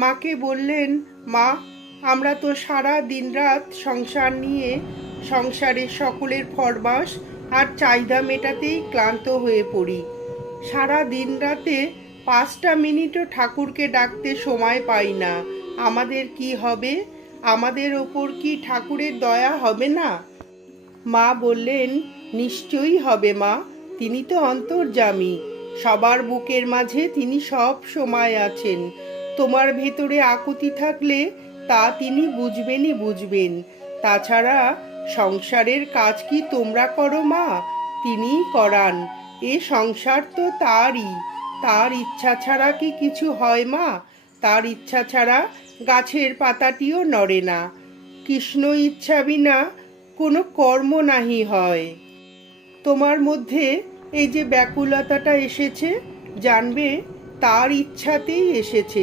মাকে বললেন, মা, আমরা তো সারা দিনরাত সংসার নিয়ে সংসারের সকলের ফরমাস আর চাহিদা মেটাতেই ক্লান্ত হয়ে পড়ি। সারা দিন রাতে 5টা মিনিটও ঠাকুরকে ডাকতে সময় পাই না। আমাদের কি হবে? আমাদের ওপর কি ঠাকুরের দয়া হবে না? মা বললেন, নিশ্চয়ই হবে মা। তিনি তো অন্তর্যামী, সবার বুকের মাঝে তিনি সব সময় আছেন। তোমার ভেতরে আকুতি থাকলে তা তিনি বুঝবেন। তাছাড়া সংসারের কাজ কি তোমরা করো মা? তিনিই করান। এ সংসার তো তারই। তার ইচ্ছা ছাড়া কি কিছু হয় মা? তার ইচ্ছা ছাড়া গাছের পাতাটিও নড়ে না। কৃষ্ণ ইচ্ছা বিনা কোনো কর্ম নাহি হয়। তোমার মধ্যে এই যে ব্যাকুলতাটা এসেছে, জানবে তার ইচ্ছাতেই এসেছে।